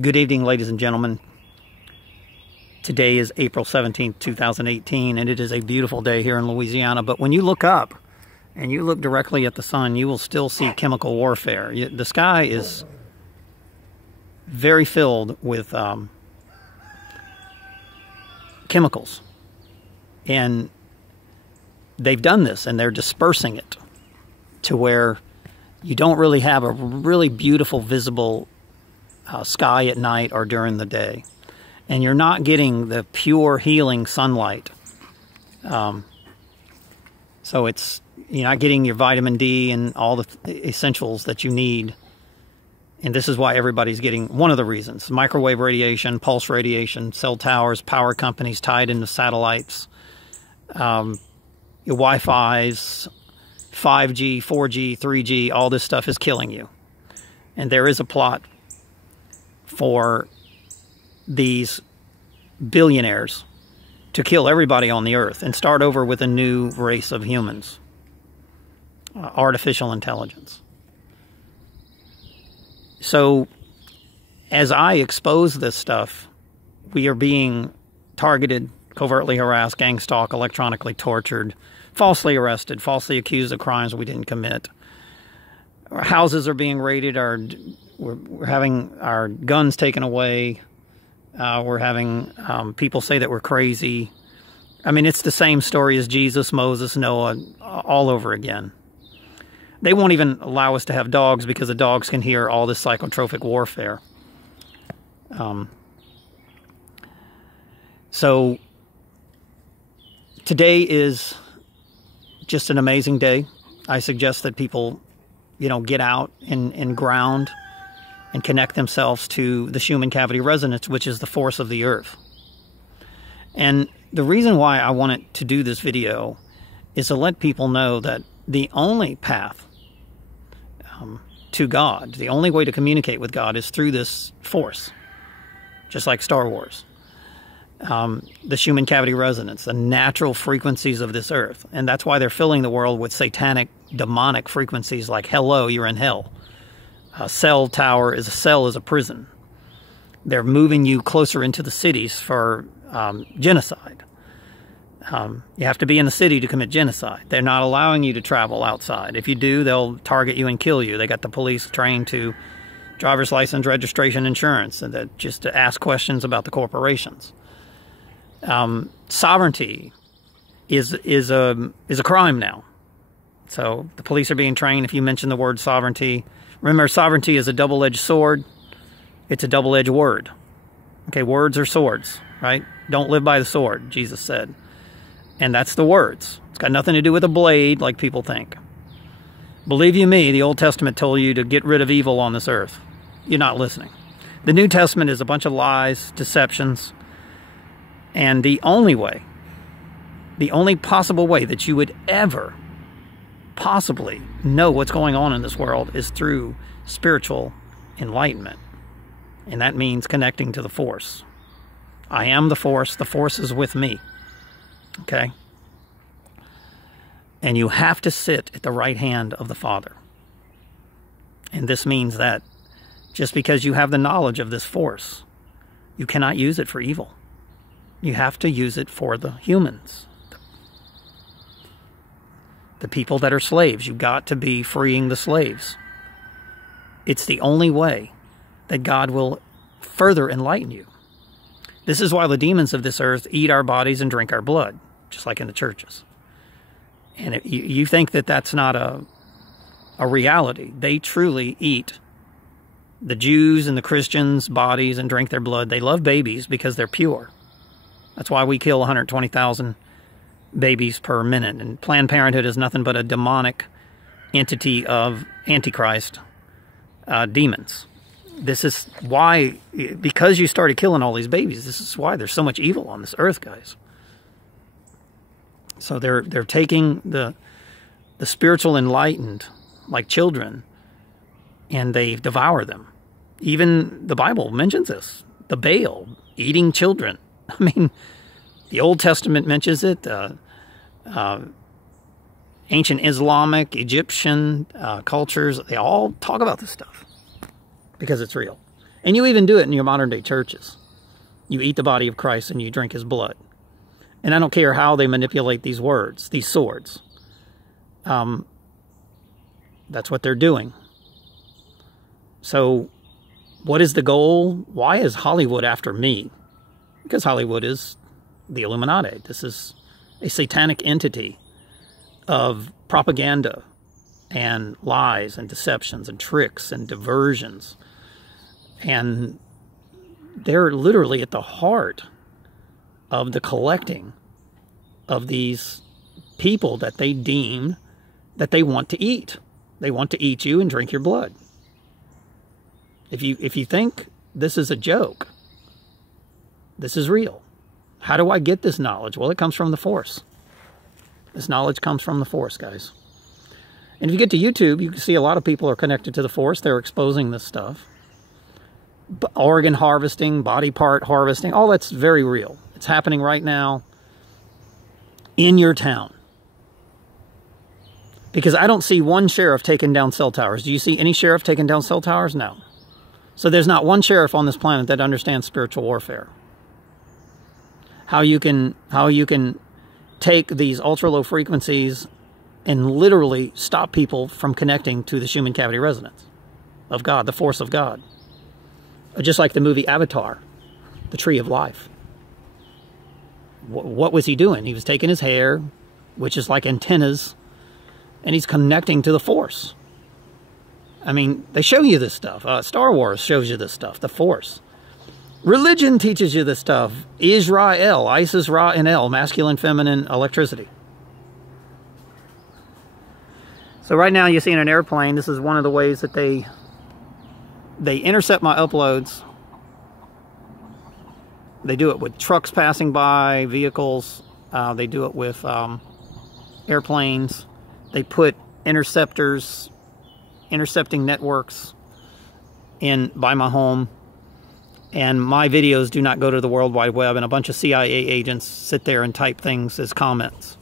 Good evening, ladies and gentlemen. Today is April 17th, 2018, and it is a beautiful day here in Louisiana. But when you look up and you look directly at the sun, you will still see chemical warfare. The sky is very filled with chemicals. And they've done this, and they're dispersing it to where you don't really have a really beautiful, visible sky at night or during the day. And you're not getting the pure healing sunlight. So you're not getting your vitamin D and all the essentials that you need. And this is why everybody's getting, one of the reasons, microwave radiation, pulse radiation, cell towers, power companies tied into satellites, your Wi-Fi's, 5G, 4G, 3G, all this stuff is killing you. And there is a plot for these billionaires to kill everybody on the earth and start over with a new race of humans. Artificial intelligence. So, as I expose this stuff, we are being targeted, covertly harassed, gang stalked, electronically tortured, falsely arrested, falsely accused of crimes we didn't commit. Our houses are being raided, we're having our guns taken away, we're having people say that we're crazy. I mean, it's the same story as Jesus, Moses, Noah, all over again. They won't even allow us to have dogs because the dogs can hear all this psychotropic warfare. So today is just an amazing day. I suggest that people, get out and ground and connect themselves to the human cavity resonance, which is the force of the earth. And the reason why I wanted to do this video is to let people know that the only path to God, the only way to communicate with God is through this force, just like Star Wars. The human cavity resonance, the natural frequencies of this earth. And that's why they're filling the world with satanic, demonic frequencies like, hello, you're in hell. A cell tower is a prison. They're moving you closer into the cities for genocide. You have to be in the city to commit genocide. They're not allowing you to travel outside. If you do, they'll target you and kill you. They got the police trained to driver's license, registration, insurance, and that just to ask questions about the corporations. Sovereignty is a crime now. So the police are being trained. If you mention the word sovereignty, remember, sovereignty is a double-edged sword. It's a double-edged word. Okay, words are swords, right? Don't live by the sword, Jesus said. And that's the words. It's got nothing to do with a blade like people think. Believe you me, the Old Testament told you to get rid of evil on this earth. You're not listening. The New Testament is a bunch of lies, deceptions, and the only possible way that you would ever possibly know what's going on in this world is through spiritual enlightenment. And that means connecting to the force. I am the force is with me. Okay? And you have to sit at the right hand of the Father. And this means that just because you have the knowledge of this force, you cannot use it for evil. You have to use it for the humans. The people that are slaves. You've got to be freeing the slaves. It's the only way that God will further enlighten you. This is why the demons of this earth eat our bodies and drink our blood, just like in the churches. And you think that that's not a reality. They truly eat the Jews and the Christians' bodies and drink their blood. They love babies because they're pure. That's why we kill 120,000 babies per minute. And Planned Parenthood is nothing but a demonic entity of Antichrist demons. This is why, because you started killing all these babies, this is why there's so much evil on this earth, guys. So they're taking the spiritual enlightened, like children, and they devour them. Even the Bible mentions this. The Baal eating children. I mean, the Old Testament mentions it. Ancient Islamic, Egyptian cultures, they all talk about this stuff because it's real. And you even do it in your modern day churches. You eat the body of Christ and you drink his blood. And I don't care how they manipulate these words, these swords. That's what they're doing. So what is the goal? Why is Hollywood after me? Because Hollywood is the Illuminati. This is a satanic entity of propaganda and lies and deceptions and tricks and diversions. And they're literally at the heart of the collecting of these people that they deem that they want to eat. They want to eat you and drink your blood. If you think this is a joke, this is real. How do I get this knowledge? Well, it comes from the Force. This knowledge comes from the Force, guys. And if you get to YouTube, you can see a lot of people are connected to the Force. They're exposing this stuff. Organ harvesting, body part harvesting, all that's very real. It's happening right now in your town. Because I don't see one sheriff taking down cell towers. Do you see any sheriff taking down cell towers? No. So there's not one sheriff on this planet that understands spiritual warfare. How you can take these ultra low frequencies and literally stop people from connecting to the human cavity resonance of God, the force of God. Just like the movie Avatar, the Tree of Life. What was he doing? He was taking his hair, which is like antennas, and he's connecting to the Force. I mean, they show you this stuff. Star Wars shows you this stuff, the Force. Religion teaches you this stuff. Israel, Isis, Ra, and El, masculine, feminine, electricity. So right now you see in an airplane, this is one of the ways that they intercept my uploads. They do it with trucks passing by, vehicles. They do it with airplanes. They put interceptors, intercepting networks by my home. And my videos do not go to the World Wide Web, and a bunch of CIA agents sit there and type things as comments.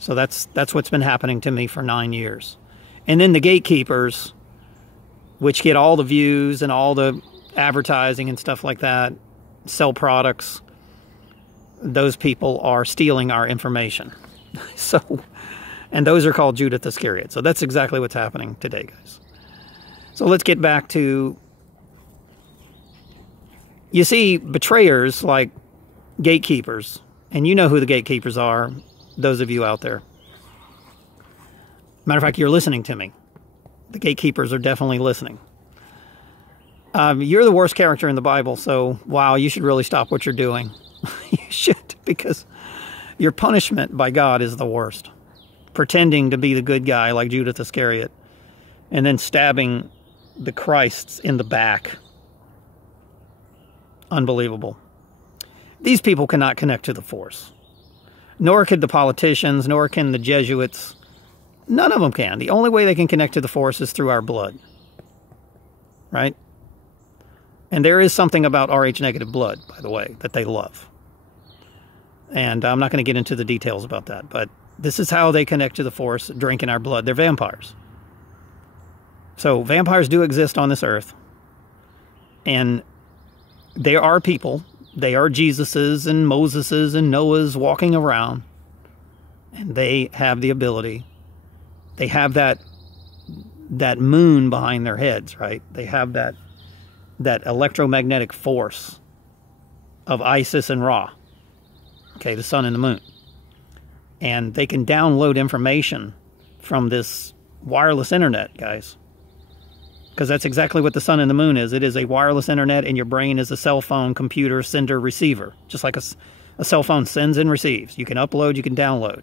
So that's what's been happening to me for 9 years. And then the gatekeepers, which get all the views and all the advertising and stuff like that, sell products, those people are stealing our information. And those are called Judith Iscariot. So that's exactly what's happening today, guys. So let's get back to, you see betrayers like gatekeepers, and you know who the gatekeepers are, those of you out there. Matter of fact, you're listening to me. The gatekeepers are definitely listening. You're the worst character in the Bible, so wow, you should really stop what you're doing. You should, because your punishment by God is the worst. Pretending to be the good guy like Judith Iscariot, and then stabbing the Christs in the back. Unbelievable. These people cannot connect to the Force. Nor could the politicians, nor can the Jesuits. None of them can. The only way they can connect to the Force is through our blood. Right? And there is something about Rh negative blood, by the way, that they love. And I'm not going to get into the details about that, but this is how they connect to the Force, drinking our blood. They're vampires. So vampires do exist on this earth. And there are people, they are Jesuses and Moseses and Noahs walking around. And they have the ability, they have that moon behind their heads, right? They have that electromagnetic force of Isis and Ra. Okay, the sun and the moon. And they can download information from this wireless internet, guys. Because that's exactly what the sun and the moon is. It is a wireless internet, and your brain is a cell phone, computer, sender, receiver. Just like a cell phone sends and receives. You can upload, you can download.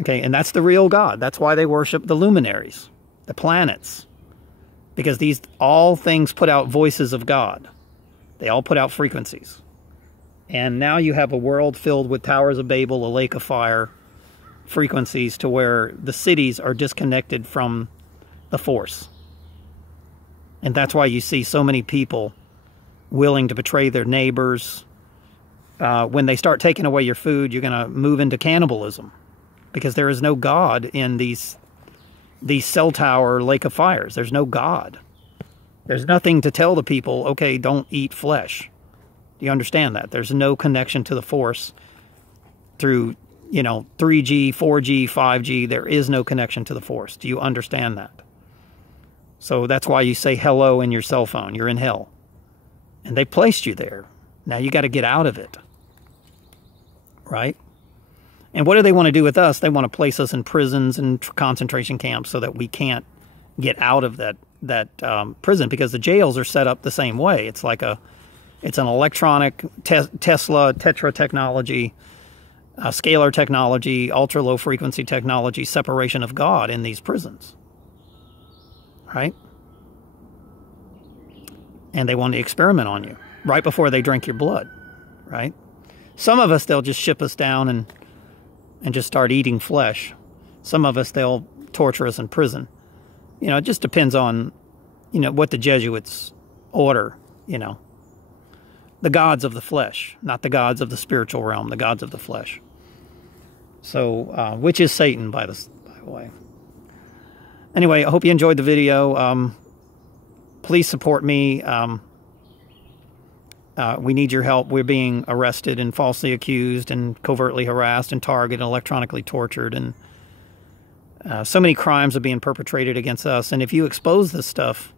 Okay, and that's the real God. That's why they worship the luminaries, the planets. Because all things put out voices of God. They all put out frequencies. And now you have a world filled with towers of Babel, a lake of fire, frequencies to where the cities are disconnected from the Force. And that's why you see so many people willing to betray their neighbors. When they start taking away your food, you're going to move into cannibalism. Because there is no God in these cell tower lake of fires. There's no God. There's nothing to tell the people, okay, don't eat flesh. Do you understand that? There's no connection to the Force through, 3G, 4G, 5G. There is no connection to the Force. Do you understand that? So that's why you say hello in your cell phone. You're in hell. And they placed you there. Now you got to get out of it. Right? And what do they want to do with us? They want to place us in prisons and concentration camps so that we can't get out of that prison, because the jails are set up the same way. It's like it's an electronic Tesla, Tetra technology, scalar technology, ultra low frequency technology, separation of God in these prisons. Right? And they want to experiment on you right before they drink your blood. Right? Some of us, they'll just ship us down and just start eating flesh. Some of us, they'll torture us in prison. It just depends on, what the Jesuits order, The gods of the flesh, not the gods of the spiritual realm, the gods of the flesh. So, which is Satan, by the way. Anyway, I hope you enjoyed the video. Please support me. We need your help. We're being arrested and falsely accused and covertly harassed and targeted and electronically tortured. And so many crimes are being perpetrated against us. And if you expose this stuff,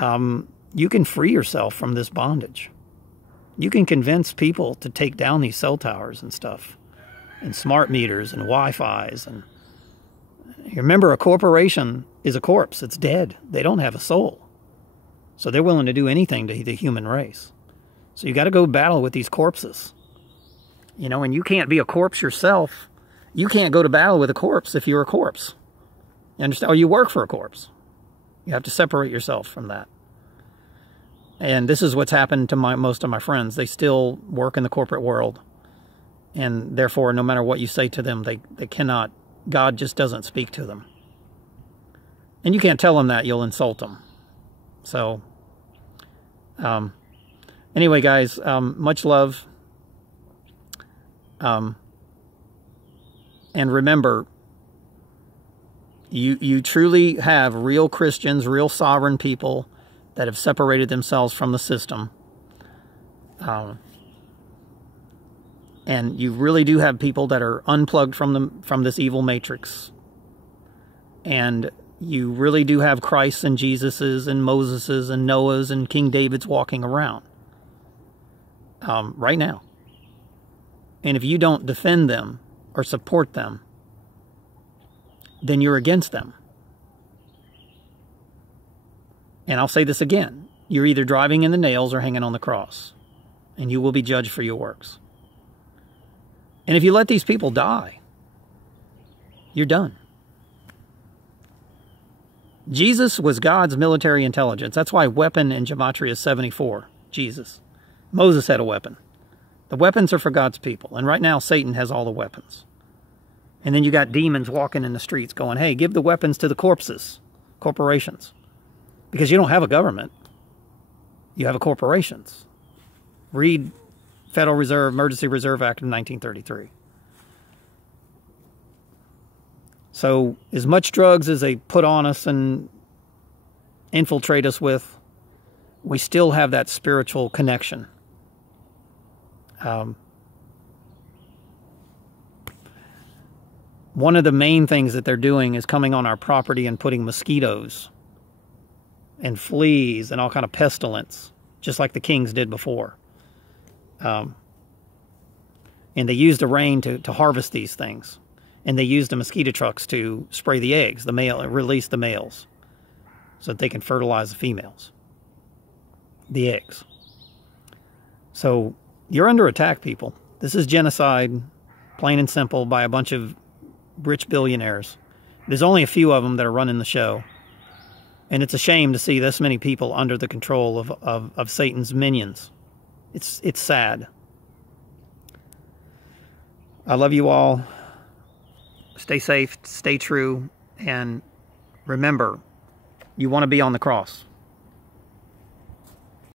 you can free yourself from this bondage. You can convince people to take down these cell towers and stuff, and smart meters and Wi-Fis. And remember, a corporation is a corpse. It's dead. They don't have a soul. So they're willing to do anything to the human race. So you got to go battle with these corpses. And you can't be a corpse yourself. You can't go to battle with a corpse if you're a corpse. You understand? Or you work for a corpse. You have to separate yourself from that. And this is what's happened to most of my friends. They still work in the corporate world. And therefore, no matter what you say to them, they cannot. God just doesn't speak to them. And you can't tell them that. You'll insult them. So, anyway, guys, much love. And remember, you truly have real Christians, real sovereign people that have separated themselves from the system. And you really do have people that are unplugged from this evil matrix. And you really do have Christs and Jesuses and Moseses and Noahs and King Davids walking around right now. And if you don't defend them or support them, then you're against them. And I'll say this again. You're either driving in the nails or hanging on the cross. And you will be judged for your works. And if you let these people die, you're done. Jesus was God's military intelligence. That's why weapon in gematria is 74. Jesus. Moses had a weapon. The weapons are for God's people. And right now, Satan has all the weapons. And then you got demons walking in the streets going, hey, give the weapons to the corporations. Because you don't have a government. You have a corporations. Read Federal Reserve, Emergency Reserve Act of 1933. So as much drugs as they put on us and infiltrate us with, we still have that spiritual connection. One of the main things that they're doing is coming on our property and putting mosquitoes and fleas and all kind of pestilence, just like the kings did before. And they used the rain to harvest these things. And they used the mosquito trucks to spray the eggs, release the males, so that they can fertilize the females, the eggs. So you're under attack, people. This is genocide, plain and simple, by a bunch of rich billionaires. There's only a few of them that are running the show. And it's a shame to see this many people under the control of Satan's minions. It's sad. I love you all. Stay safe, stay true, and remember, you want to be on the cross.